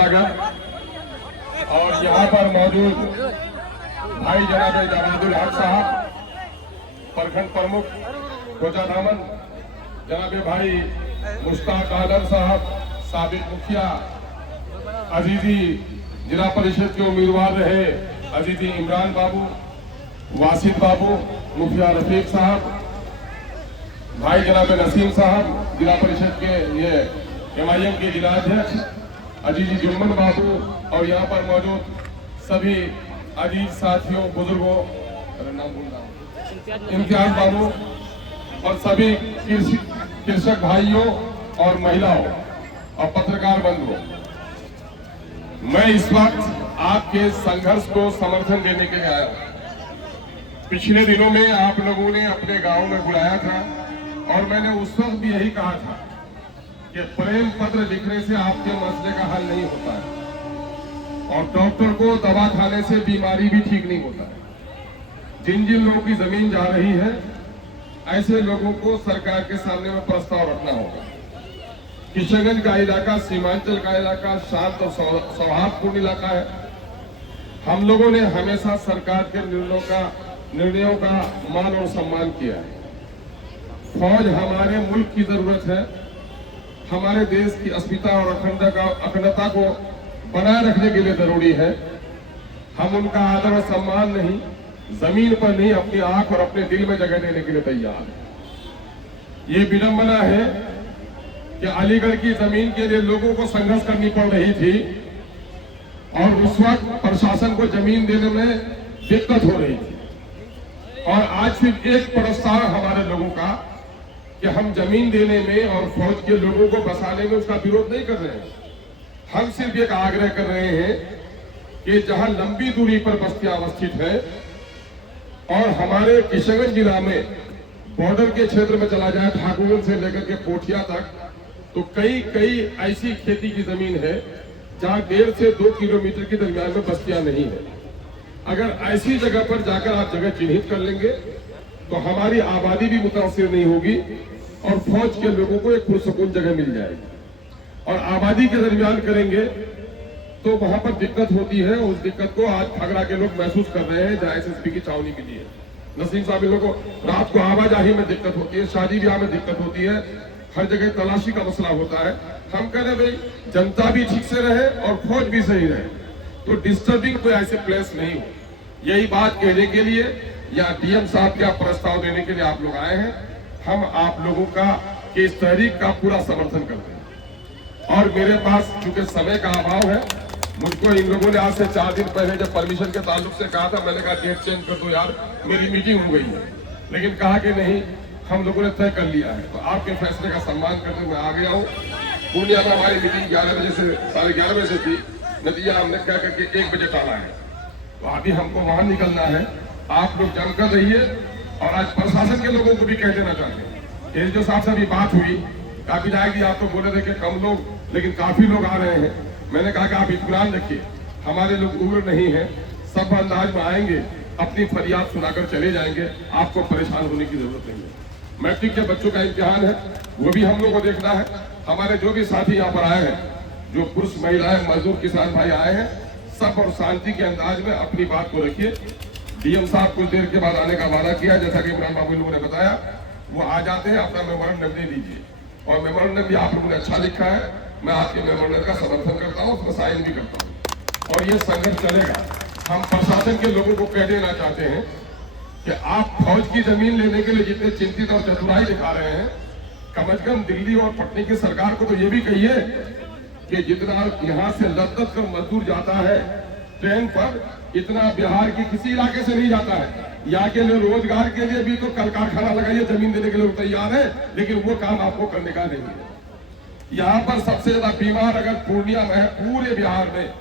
संस्थागत और यहाँ पर मौजूद भाई जनाब जवादुल हक साहब, प्रखंड प्रमुख कोचाधामन, जनाब भाई मुश्ताक आलम साहब, साबिक मुखिया, अजीजी जिला परिषद के उम्मीदवार रहे अजीजी इमरान बाबू, वासिद बाबू, मुखिया रफीक साहब, भाई जनाब नसीम साहब जिला परिषद के ये MIM के जिला अध्यक्ष, अजीजी जुम्मन बाबू और यहाँ पर मौजूद सभी अजीज साथियों, बुजुर्गों, नाम भूल रहा हूं, इम्तियाज बाबू और सभी कृषक भाइयों और महिलाओं और पत्रकार बंधुओं, मैं इस वक्त आपके संघर्ष को समर्थन देने के लिए आया हूं। पिछले दिनों में आप लोगों ने अपने गांव में बुलाया था और मैंने उस वक्त भी यही कहा था कि प्रेम पत्र लिखने से आपके मसले का हल नहीं होता है और डॉक्टर को दवा खाने से बीमारी भी ठीक नहीं होता है। जिन जिन लोगों की जमीन जा रही है, ऐसे लोगों को सरकार के सामने में प्रस्ताव रखना होगा। किशनगंज का इलाका, सीमांचल का इलाका शांत और सौहार्दपूर्ण इलाका है। हम लोगों ने हमेशा सरकार के निर्णयों का मान और सम्मान किया है। फौज हमारे मुल्क की जरूरत है, हमारे देश की अस्मिता और अखंडता को बनाए रखने के लिए जरूरी है। हम उनका आदर और सम्मान नहीं, जमीन पर नहीं, अपनी आंख और अपने दिल में जगह देने के लिए तैयार है। ये विडंबना है कि अलीगढ़ की जमीन के लिए लोगों को संघर्ष करनी पड़ रही थी और उस वक्त प्रशासन को जमीन देने में दिक्कत हो रही थी, और आज सिर्फ एक प्रस्ताव हमारे लोगों का कि हम जमीन देने में और फौज के लोगों को बसाने में उसका विरोध नहीं कर रहे हैं। हम सिर्फ एक आग्रह कर रहे हैं कि जहां लंबी दूरी पर बस्तियां अवस्थित है और हमारे किशनगंज जिला में बॉर्डर के क्षेत्र में चला जाए, ठाकुर से लेकर के कोठिया तक, तो कई ऐसी खेती की जमीन है जहां 1.5 से 2 किलोमीटर के दरमियान में बस्तियां नहीं है। अगर ऐसी जगह पर जाकर आप जगह चिन्हित कर लेंगे तो हमारी आबादी भी मुतासिर नहीं होगी और फौज के लोगों को एक पुरसकून जगह मिल जाएगी। और आबादी के दरमियान करेंगे तो वहां पर दिक्कत होती है। उस दिक्कत को आज खगड़ा के लोग महसूस कर रहे हैं, जहां SSP की छावनी के लिए नसीम साहब इन लोगों को रात को आवाजाही में दिक्कत होती है, शादी ब्याह में दिक्कत होती है, हर जगह तलाशी का मसला होता है। हम कह रहे भाई जनता भी ठीक से रहे और फौज भी सही रहे, तो डिस्टर्बिंग कोई ऐसे प्लेस नहीं हो। यही बात कहने के लिए या DM साहब का प्रस्ताव देने के लिए आप लोग आए हैं। हम आप लोगों का कि इस तहरीक का पूरा समर्थन करते हैं और मेरे पास चूंकि समय का अभाव है, मुझको इन लोगों ने आज से 4 दिन पहले जब परमिशन के ताल्लुक से कहा था, मैंने कहा डेट चेंज कर दो यार, मेरी मीटिंग हो गई है, लेकिन कहा कि नहीं हम लोगों ने तय कर लिया है। तो आपके फैसले का सम्मान करते हुए आ गया हूँ। पूर्णिया में हमारी मीटिंग 11 बजे से 11:30 बजे से थी, नतीजा हमने क्या करके 1 बजे टाला है। तो अभी हमको वहां निकलना है। आप लोग जमकर रहिए और आज प्रशासन के लोगों को भी कह देना चाहते हैं। जो साहब से अभी बात हुई, काफी जाएगी, आप तो बोले थे कि कम लोग लेकिन काफी लोग आ रहे हैं। मैंने कहा कि आप इत्मीनान रखिए, हमारे लोग उग्र नहीं है, सब अंदाज में आएंगे, अपनी फरियाद सुनाकर चले जाएंगे, आपको परेशान होने की जरूरत नहीं है। मैट्रिक के बच्चों का इम्तिहान है, वो भी हम लोग को देखना है। हमारे जो भी साथी यहाँ पर आए हैं, जो पुरुष महिलाएं मजदूर किसान भाई आए हैं, सब और शांति के अंदाज में अपनी बात को रखिए। DM साहब कुछ देर के बाद आने का वादा किया, जैसा कि इमरान बाबू लोगों ने बताया, वो आ जाते हैं, अपना मेमोरेंडम दे दीजिए। और मेमोरेंडम भी आप लोगों ने अच्छा लिखा है, मैं आपके मेमोरेंडम का समर्थन करता हूँ, उसमें साइन भी करता हूँ और ये संघर्ष चलेगा। हम प्रशासन के लोगों को कह देना चाहते हैं कि आप फौज की जमीन लेने के लिए जितने चिंतित और चतुराई दिखा रहे हैं, कम से कम दिल्ली और पटना की सरकार को तो ये भी कहिए कि जितना यहाँ से लद्दत कर मजदूर जाता है ट्रेन पर, इतना बिहार की किसी इलाके से नहीं जाता है। यहाँ के लिए रोजगार के लिए भी तो कल कारखाना लगाइए, जमीन देने के लिए तैयार है, लेकिन वो काम आपको करने का नहीं है। यहाँ पर सबसे ज्यादा बीमार अगर पूर्णिया में है, पूरे बिहार में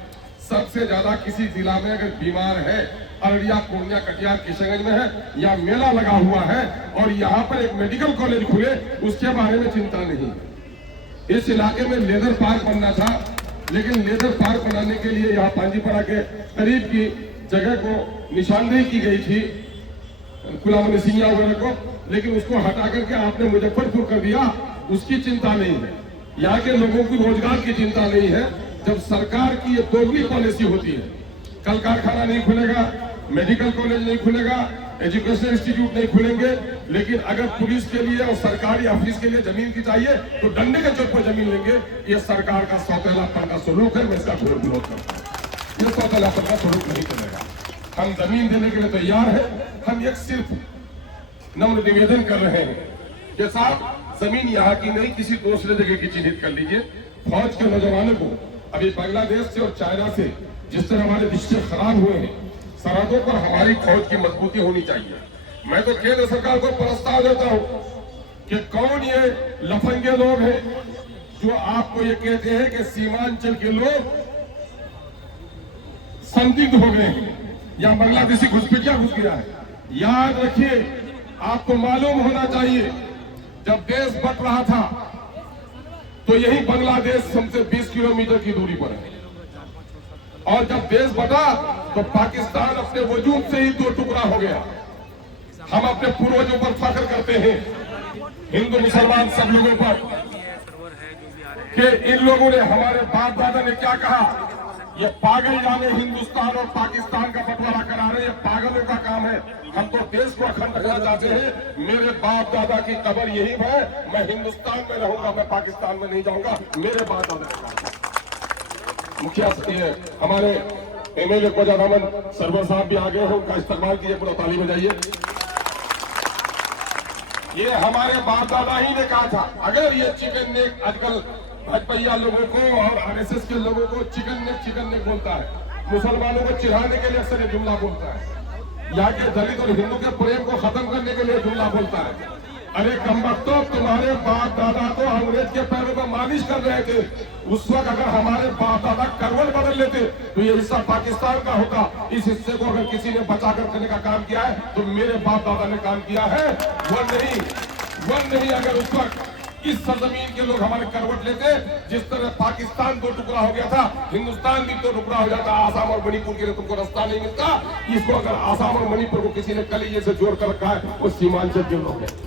सबसे ज्यादा किसी जिला में अगर बीमार है, अररिया, पूर्णिया, कटिहार, किशनगंज में है। यहाँ मेला लगा हुआ है और यहाँ पर एक मेडिकल कॉलेज खुले, उसके बारे में चिंता नहीं है। इस इलाके में लेदर पार्क बनना था, लेकिन लेदर पार्क बनाने के लिए यहाँ पांजीपड़ा के करीब की जगह को निशानदेही की गई थी गुलाम सिंह वगैरह को, लेकिन उसको हटा करके आपने मुजफ्फरपुर कर दिया। उसकी चिंता नहीं है, यहाँ के लोगों को रोजगार की चिंता नहीं है। जब सरकार की ये दोगली पॉलिसी होती है, कल कारखाना नहीं खुलेगा, मेडिकल कॉलेज नहीं खुलेगा, एजुकेशनल इंस्टीट्यूट नहीं खुलेंगे, लेकिन अगर पुलिस के लिए और सरकारी ऑफिस के लिए जमीन की चाहिए तो डंडे के चोट पर जमीन लेंगे। ये सरकार का सौतेलापन का स्वरूप है, मैं इसका घोर विरोध करता हूँ। ये सौतेलापन का स्वरूप नहीं चलेगा। हम जमीन देने के लिए तैयार है। हम एक सिर्फ नम्र निवेदन कर रहे हैं कि साहब जमीन यहाँ की नहीं, किसी दूसरे जगह की चिन्हित कर लीजिए। फौज के नौजवानों को अभी बांग्लादेश से और चाइना से जिस तरह हमारे रिश्ते खराब हुए हैं, सरहदों पर हमारी फौज की मजबूती होनी चाहिए। मैं तो केंद्र सरकार को प्रस्ताव देता हूं कि कौन ये लफंगे लोग हैं जो आपको ये कहते हैं कि सीमांचल के लोग संदिग्ध हो गए हैं या बांग्लादेशी घुसपैठिया घुस गया है। याद रखिए, आपको मालूम होना चाहिए, जब देश बट रहा था तो यही बांग्लादेश हमसे 20 किलोमीटर की दूरी पर है, और जब देश बटा तो पाकिस्तान अपने वजूद से ही दो टुकड़ा हो गया। हम अपने पूर्वजों पर फख्र करते हैं, हिंदू मुसलमान सब लोगों पर, कि इन लोगों ने, हमारे बाप दादा ने क्या कहा, ये पागल जाने हिंदुस्तान और पाकिस्तान का बंटवारा करा रहे, ये पागलों का काम है। हम तो देश को अखंड रखना चाहते हैं। मेरे बाप दादा की कब्र यही है, मैं हिंदुस्तान में रहूंगा, मैं पाकिस्तान में नहीं जाऊंगा। मेरे बाप दादा मुखिया हमारे एमएलए कोजाधामन सरवर साहब भी आगे हैं, उनका इस्तेमाल कीजिए, पूरा ताली बजाइए। ये हमारे बाप दादा ही ने कहा था, अगर ये चिकन नेक आजकल भाजपा लोगों को और आरएसएस के लोगों को चिकन नेक बोलता है, मुसलमानों को चिढ़ाने के लिए अक्सर ये जुमला बोलता है, यहाँ के दलित और हिंदू के प्रेम को खत्म करने के लिए जुमला बोलता है। अरे कमबख्तों, तुम्हारे बाप दादा तो अंग्रेज के पैरों पर मालिश कर रहे थे। उस वक्त अगर हमारे बाप दादा करवट बदल लेते तो ये हिस्सा पाकिस्तान का होता। इस हिस्से को अगर किसी ने बचा कर करने का काम किया है तो मेरे बाप दादा ने काम किया है, वन नहीं। अगर उस वक्त इस सरजमीन के लोग हमारे करवट लेते, जिस तरह पाकिस्तान दो टुकड़ा हो गया था, हिंदुस्तान भी दो टुकड़ा हो जाता। आसाम और मणिपुर के लिए तुमको रास्ता नहीं मिलता। इसको अगर आसाम और मणिपुर को किसी ने कलीजे से जोड़ कर रखा है, वो सीमांचल के लोग हैं।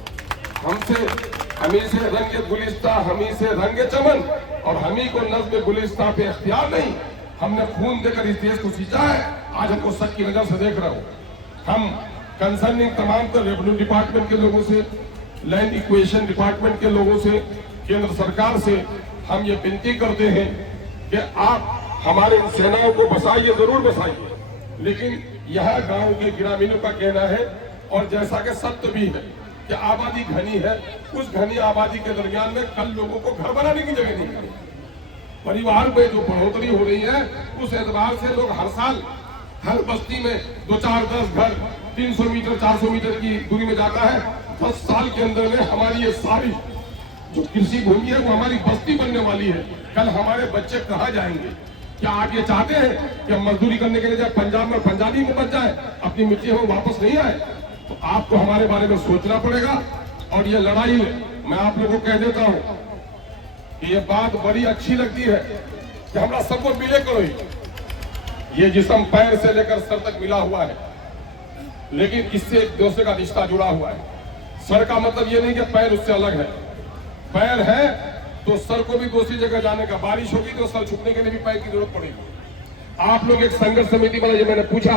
हमी से रंगे गुलिस्ता, हमी से रंगे चमन, और हमी को नज़्म गुलिस्ता पे इख्तियार नहीं। हमने खून देकर इस देश को सींचा है, आज हमको सच की नजर से देख रहा हूं। हम कंसर्निंग तमाम तर रेवेन्यू डिपार्टमेंट के लोगों से, लैंड इक्वेशन डिपार्टमेंट के लोगों से, केंद्र सरकार से हम ये विनती करते हैं कि आप हमारे सेनाओं को बसाइए, जरूर बसाइए, लेकिन यह गांव के ग्रामीणों का कहना है, और जैसा कि सत्य भी है कि आबादी घनी है, उस घनी आबादी के दरमियान में कल लोगों को घर बनाने की जगह नहीं मिली। परिवार में जो बढ़ोतरी हो रही है, उस एतबार से लोग हर साल हर बस्ती में 2, 4, 10 घर 300 मीटर 400 मीटर की दूरी में जाता है। 10 साल के अंदर में हमारी ये सारी जो कृषि भूमि है वो हमारी बस्ती बनने वाली है। कल हमारे बच्चे कहाँ जाएंगे? क्या आप ये चाहते हैं कि हम मजदूरी करने के लिए जाए पंजाब में, पंजाबी में बच जाए, अपनी मिट्टी में वापस नहीं आए? तो आपको हमारे बारे में सोचना पड़ेगा। और ये लड़ाई मैं आप लोगों को कह देता हूं कि ये बात बड़ी अच्छी लगती है कि हमारा सबको मिले करो। ये जिस्म पैर से लेकर सर तक मिला हुआ है, लेकिन इससे एक दूसरे का रिश्ता जुड़ा हुआ है। सर का मतलब ये नहीं कि पैर उससे अलग है। पैर है तो सर को भी दूसरी जगह जाने का, बारिश होगी तो सर छुपने के लिए भी पैर की जरूरत पड़ेगी। आप लोग एक संघर्ष समिति बनाइए। मैंने पूछा,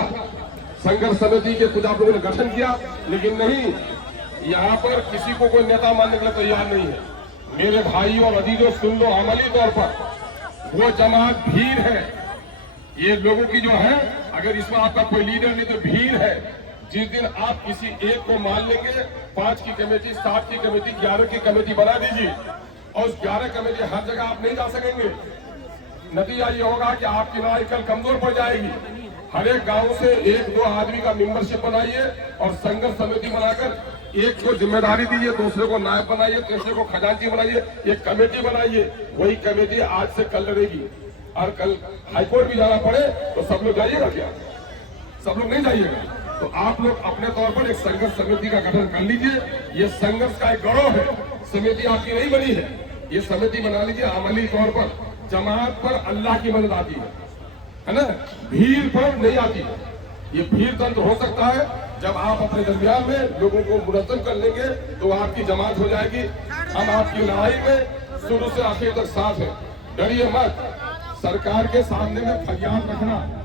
संघर्ष समिति के कुछ आप लोगों ने गठन किया, लेकिन नहीं, यहाँ पर किसी को कोई नेता मानने के लिए तैयार नहीं है। मेरे भाई और अजीजों, सुन लो, अमली तौर पर वो जमात भीड़ है। ये लोगों की जो है, अगर इसमें आपका कोई लीडर नहीं तो भीड़ है। जिस दिन आप किसी एक को मान लेंगे, 5 की कमेटी, 7 की कमेटी, 11 की कमेटी बना दीजिए, और उस 11 कमेटी हर जगह आप नहीं जा सकेंगे। नतीजा ये होगा कि आपकी लड़ाई कल कमजोर पड़ जाएगी। हर एक गांव से 1-2 आदमी का मेंबरशिप बनाइए और संघर्ष समिति बनाकर एक को जिम्मेदारी दीजिए, दूसरे को नायब बनाइए, तीसरे को खजांची बनाइए, एक कमेटी बनाइए। वही कमेटी आज से कल लड़ेगी। और कल हाईकोर्ट भी जाना पड़े तो सब लोग जाइएगा क्या? सब लोग नहीं जाइएगा। तो आप लोग अपने तौर पर एक संघर्ष समिति का गठन कर लीजिए। ये संघर्ष का एक गौरव है। समिति आपकी नहीं बनी है, ये समिति बना लीजिए। अमली तौर पर जमात पर अल्लाह की मदद आती है ना, भीड़ पर नहीं आती है। ये भीड़ तंत्र हो सकता है जब आप अपने दरमियान में लोगों को मुनज़्ज़म कर लेंगे तो आपकी जमात हो जाएगी। हम आपकी लड़ाई में शुरू से आखिर तक साथ हैं, डरिए मत। सरकार के सामने में फरियाद रखना